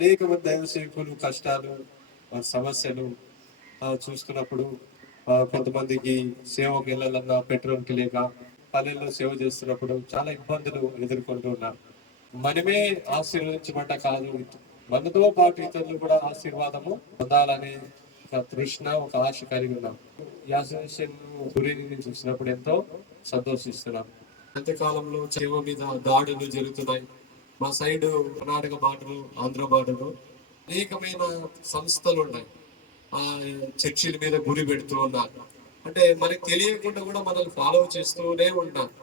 అనేక మంది దైవ సేవకులు కష్టాలు సమస్యలు చూసుకున్నప్పుడు కొంతమందికి సేవకు వెళ్ళాలన్నా పెట్రోల్కి లేక పల్లెల్లో సేవ చేస్తున్నప్పుడు చాలా ఇబ్బందులు ఎదుర్కొంటూ ఉన్నారు. మనమే ఆశీర్వదించబడ్డ కాదు. మనతో పాటు ఇతరులు కూడా ఆశీర్వాదము పొందాలనే ఒక తృష్ణ ఒక ఆశ కలిగి ఉన్నాం. ఈ అసోసియేషన్ గురిని చూసినప్పుడు ఎంతో సంతోషిస్తున్నాం. అంత్యకాలంలో చేవ మీద దాడులు జరుగుతున్నాయి. మా side Karnataka border Andhra border అనేకమైన సంస్థలు ఉన్నాయి. ఆ చర్చిల మీద గురి పెడుతూ ఉన్నారు. అంటే మనకి తెలియకుండా కూడా మనల్ని ఫాలో చేస్తూనే ఉంటారు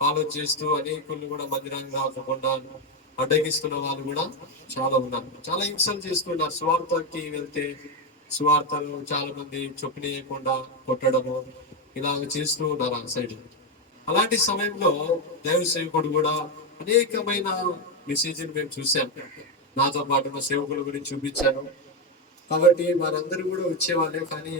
ఫాలో చేస్తూ అనేకులు కూడా మందిరానికి రాకుండా అడ్డగిస్తున్న వాళ్ళు కూడా చాలా ఉన్నారు. చాలా హింసలు చేస్తున్నారు. స్వార్థకి వెళ్తే స్వార్థలు చాలా మంది చొప్పునేయకుండా కొట్టడము ఇలా చేస్తూ ఉన్నారు ఆ సైడ్. అలాంటి సమయంలో దైవ సేవకుడు కూడా అనేకమైన మెసేజ్ని మేము చూసాం నాతో పాటు మా సేవకుల గురించి చూపించాను. కాబట్టి వారందరూ కూడా వచ్చేవాళ్ళే కానీ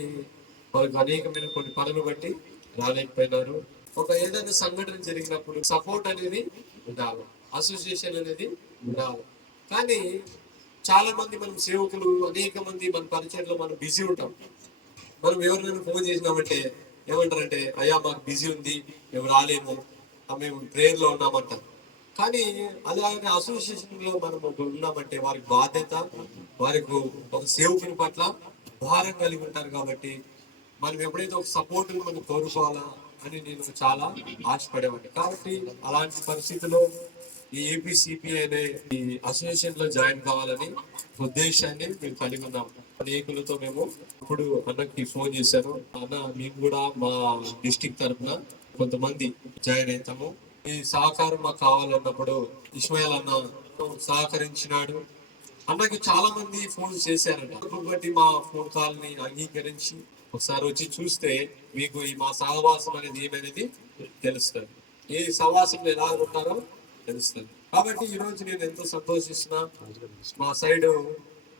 వాళ్ళకి అనేకమైన కొన్ని పనులు బట్టి రాలేకపోయినారు. ఒక ఏదైనా సంఘటన జరిగినప్పుడు సపోర్ట్ అనేది ఉండాలి. అసోసియేషన్ అనేది ఉండాలి. కానీ చాలా మంది మనం సేవకులు అనేక మంది మన పరిచయంలో మనం బిజీ ఉంటాం. మనం ఎవరినైనా ఫోన్ చేసినామంటే ఏమంటారంటే అయ్యా మాకు బిజీ ఉంది మేము రాలేము మేము ప్రేయర్లో ఉన్నామంటాం కానీ అలాగే అసోసియేషన్లో మనం ఉన్నామంటే వారికి బాధ్యత వారికి ఒక సేవకుని పట్ల భారం కలిగి ఉంటారు కాబట్టి మనం ఎప్పుడైతే ఒక సపోర్ట్ మనం కోరుకోవాలా అని నేను చాలా ఆశపడేవాడిని. కాబట్టి అలాంటి పరిస్థితిలో ఈ ఏపీసీపీ అనే ఈ అసోసియేషన్లో జాయిన్ కావాలని ఉద్దేశాన్ని మేము కలిగి ఉన్నాము. అనేకులతో మేము ఇప్పుడు అన్నకి ఫోన్ చేశాను. అన్న మేము కూడా మా డిస్టిక్ తరఫున కొంతమంది జాయిన్ అవుతాము ఈ సహకారం మాకు కావాలన్నప్పుడు ఇస్మాయిల్ అన్న సహకరించినాడు. అన్నకి చాలా మంది ఫోన్ చేశారంట. బట్టి మా ఫోన్ కాల్ని అంగీకరించి ఒకసారి వచ్చి చూస్తే మీకు ఈ మా సహవాసం అనేది ఏమనేది తెలుస్తుంది. ఈ సహవాసం ఎలా ఉంటారో తెలుస్తుంది. కాబట్టి ఈ రోజు నేను ఎంతో సంతోషిస్తున్నా. మా సైడ్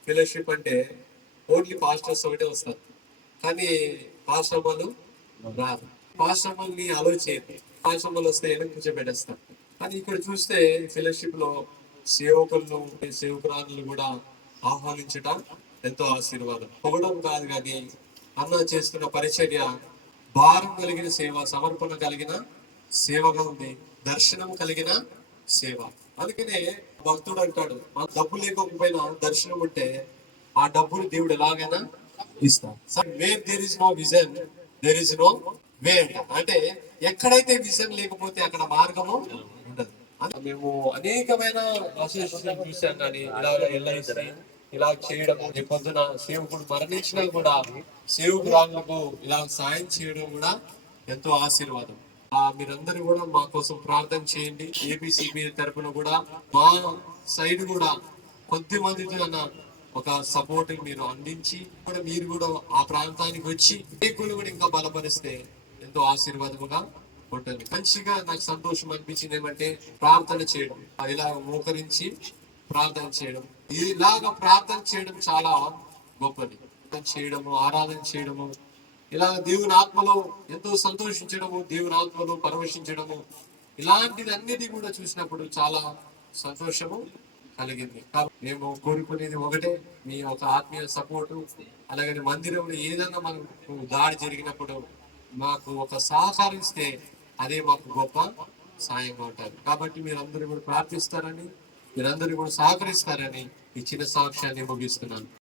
ఫెలోషిప్ అంటే ఓన్లీ పాస్టర్స్ ఒకటే వస్తారు. కానీ పాశ్రమాలు రాదు పాశ్రమాల్ని అలో చేయరు. పాశ్రమాలు వస్తే వెనక కూర్చోబెట్టేస్తారు. కానీ ఇక్కడ చూస్తే ఫెలోషిప్లో సేవకులను సేవకురాలను కూడా ఆహ్వానించటం ఎంతో ఆశీర్వాదం. పొగడం కాదు కానీ అన్న చేస్తున్న పరిచర్య భారం కలిగిన సేవ సమర్పణ కలిగిన సేవగా ఉంది. దర్శనం కలిగిన సేవ. అందుకనే భక్తుడు అంటాడు మా డబ్బు లేకపోయినా దర్శనం ఉంటే ఆ డబ్బులు దేవుడు ఎలాగైనా ఇస్తాడు. Where there is no vision there is no way అంటే ఎక్కడైతే విజన్ లేకపోతే అక్కడ మార్గము ఉండదు. మేము అనేకమైన అసోసియేషన్ చూసాం కానీ ఇలాగ ఎల్ఐసి ఇలా చేయడం పొద్దున సేవకుడు మరణించినా కూడా సేవకురాళ్ళకు ఇలా సాయం చేయడం కూడా ఎంతో ఆశీర్వాదం. ఆ మీరందరూ కూడా మా కోసం ప్రార్థన చేయండి. ఏపీసీబీ తరపున కూడా మా సైడ్ కూడా కొద్ది మందితో ఒక సపోర్ట్ మీరు అందించి కూడా మీరు కూడా ఆ ప్రాంతానికి వచ్చి కూడా ఇంకా బలపరిస్తే ఎంతో ఆశీర్వాదముగా ఉంటుంది. మంచిగా నాకు సంతోషం అనిపించింది ఏమంటే ప్రార్థన చేయడం ఇలా మోకరించి ప్రార్థన చేయడం. ఇలాగ ప్రార్థన చేయడం చాలా గొప్పది. చేయడము ఆరాధన చేయడము ఇలా దేవుని ఆత్మలో ఎంతో సంతోషించడము దేవుని ఆత్మలో పరవశించడము ఇలాంటిది అన్నిటి కూడా చూసినప్పుడు చాలా సంతోషము కలిగింది. మేము కోరుకునేది ఒకటే మీ ఒక ఆత్మీయ సపోర్టు అలాగే మందిరంలో ఏదైనా మనకు దాడి జరిగినప్పుడు మాకు ఒక సహకరిస్తే అదే మాకు గొప్ప సాయంగా ఉంటుంది. కాబట్టి మీరందరూ కూడా ప్రార్థిస్తారని మీరందరూ కూడా సహకరిస్తారని ఈ చిన్న సాక్ష్యాన్ని ముగిస్తున్నాను.